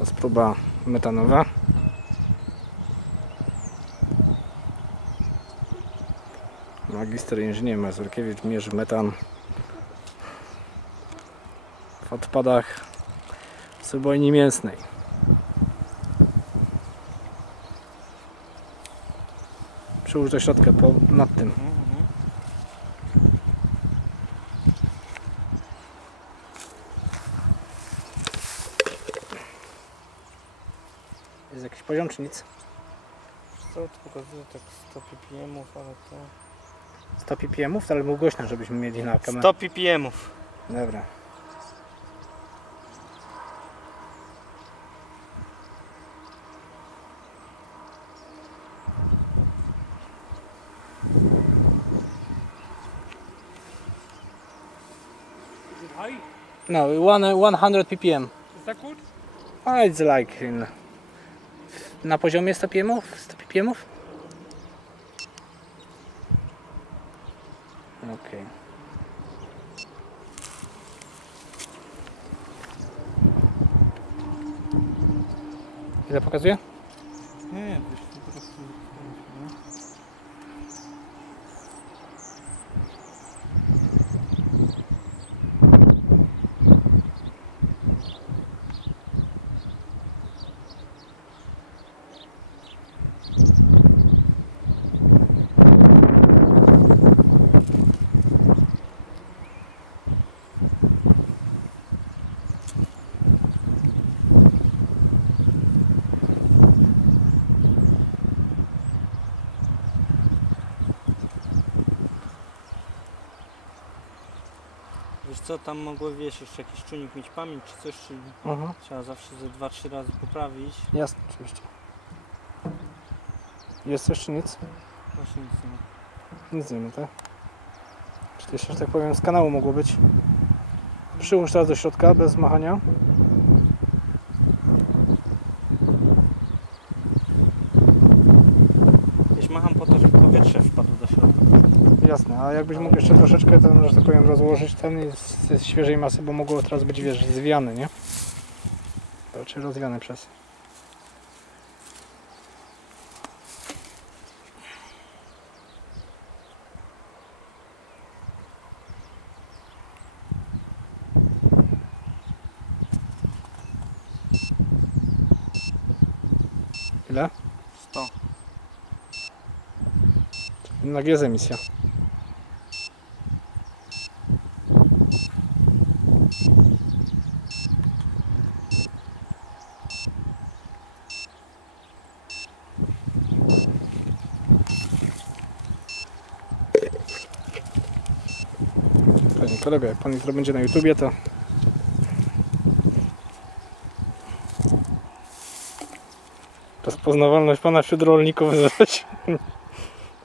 To jest próba metanowa. Magister inżynier Mazurkiewicz mierzy metan w odpadach z ubojni mięsnej. Przyłóż do środka po, nad tym. Jest jakiś poziom czy nic? Co to pokazuje tak 100 ppm, ale to... 100 ppm, ale był głośno, żebyśmy mieli na kamerze. 100 ppm. Dobra. No, one, 100 ppm. Is that good? Oh, it's like in, na poziomie 100 ppm? 100 ppm? Okej. Ile pokazuje? Nie, wiesz, to po prostu... no. Wiesz co, tam mogło, wiesz, jeszcze jakiś czujnik mieć pamięć czy coś, czy Mhm. trzeba zawsze ze 2-3 razy poprawić. Jasne, oczywiście. Jest jeszcze nic? Właśnie nic nie ma. Nic nie ma, tak? Czy to jeszcze, że tak powiem, z kanału mogło być? Przyłóż teraz do środka, bez machania. Wiesz, macham po to, żeby powietrze wpadło do środka. Jasne, a jakbyś mógł jeszcze troszeczkę ten, że tak powiem, rozłożyć ten z, z świeżej masy, bo mogło teraz być, wiesz, zwiane, nie? To, czy rozwiane przez. Ile? 100. Na G jest emisja. Panie kolego, jak pan jutro będzie na YouTubie, to rozpoznawalność pana wśród rolników zwać.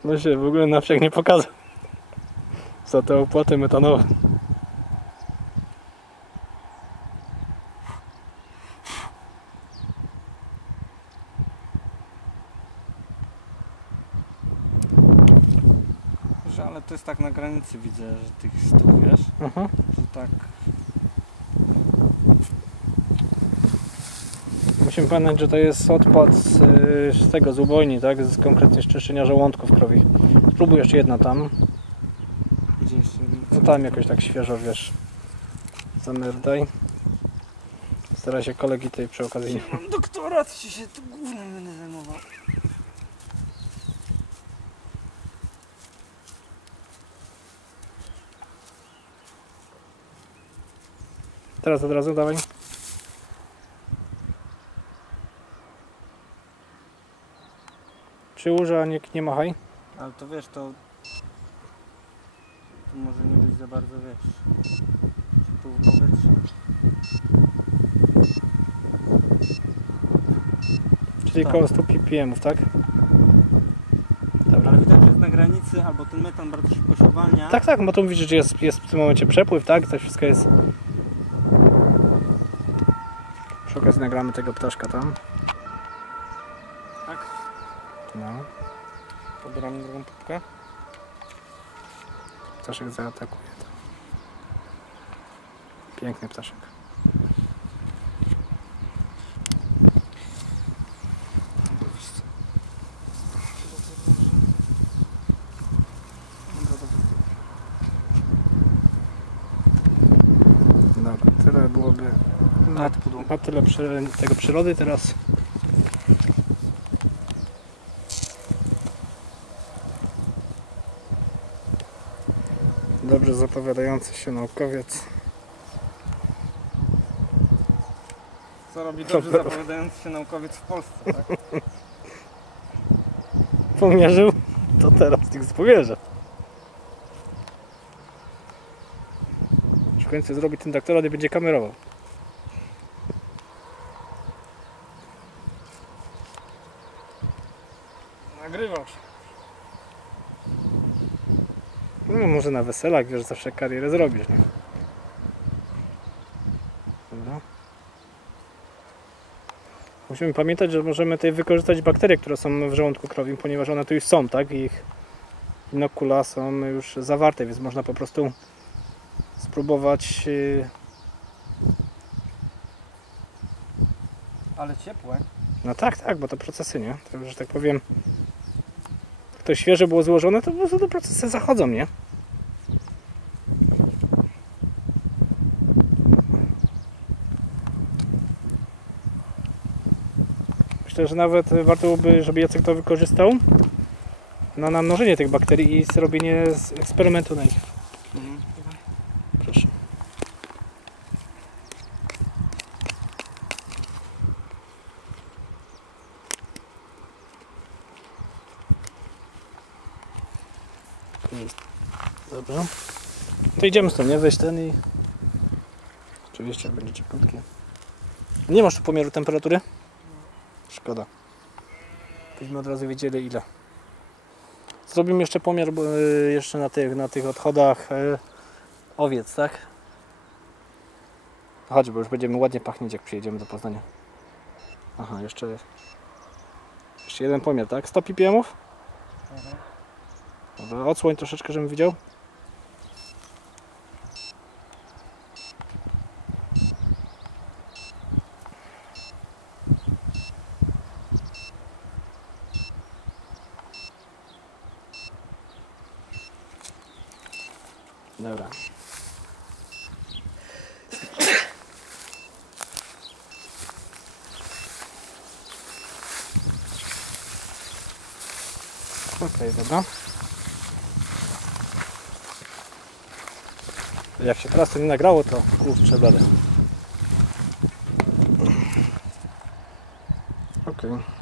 No się w ogóle na wsiach nie pokazał. Za te opłaty metanowe. Ale to jest tak na granicy widzę, że tych 100, wiesz, Mhm. że tak... Musimy pamiętać, że to jest odpad z, z tego, z ubojni, tak? Z konkretnie z czyszczenia żołądków krowich. Spróbuj jeszcze jedna tam. No tam jakoś tak świeżo, wiesz. Zamerdaj. Stara się kolegi tej przy okazji. Mam doktorat, ci się tu głównym będę zajmował. Teraz od razu dawaj. Przyłóż, a nie, nie machaj. Ale to wiesz, to... To może nie być za bardzo, wiesz... Przepływu powietrza. Czyli Tak. koło 100 ppm, tak? Dobra. Ale widać, że jest na granicy, albo ten metan bardzo szybko się uwalnia. Tak, tak, bo tu widzisz, że jest, jest w tym momencie przepływ, tak? To wszystko jest. Przy okazji nagramy tego ptaszka tam. Tak? No. Pobieram drugą próbkę. Ptaszek zaatakuje. Piękny ptaszek. Dobra, tyle byłoby na, na tyle przy, tego przyrody teraz Dobrze zapowiadający się naukowiec. Co robi dobrze zapowiadający się naukowiec w Polsce, tak? Pomierzył, to teraz nikt spowierza. W końcu zrobi ten doktorat i będzie kamerował. Nagrywał się. No może na weselach, wiesz, zawsze karierę zrobisz, nie? Dobra. Musimy pamiętać, że możemy tutaj wykorzystać bakterie, które są w żołądku krowim, ponieważ one tu już są, tak? I Ich inokula są już zawarte, więc można po prostu spróbować yy, Ale ciepłe. No tak, tak, bo to procesy, nie? To, że tak powiem, to świeże było złożone, to po prostu te procesy zachodzą, nie? Myślę, że nawet warto byłoby, żeby Jacek to wykorzystał na namnożenie tych bakterii i zrobienie eksperymentu na nich. Mhm. Proszę. Jest. Dobra. To idziemy stąd, nie? Weź ten i... Oczywiście będzie cieplutkie. Nie masz tu pomiaru temperatury? Szkoda. Byśmy od razu wiedzieli ile. Zrobimy jeszcze pomiar bo, y, jeszcze na tych, na tych odchodach y, owiec, tak? Chodź, bo już będziemy ładnie pachnieć jak przyjedziemy do Poznania. Aha, jeszcze jeszcze jeden pomiar, tak? 100 ppmów? Mhm. Dobra, odsłoń troszeczkę, żebym widział. Dobra. Okej, dobra. Jak się teraz to nie nagrało, to kurczę blade. Okej.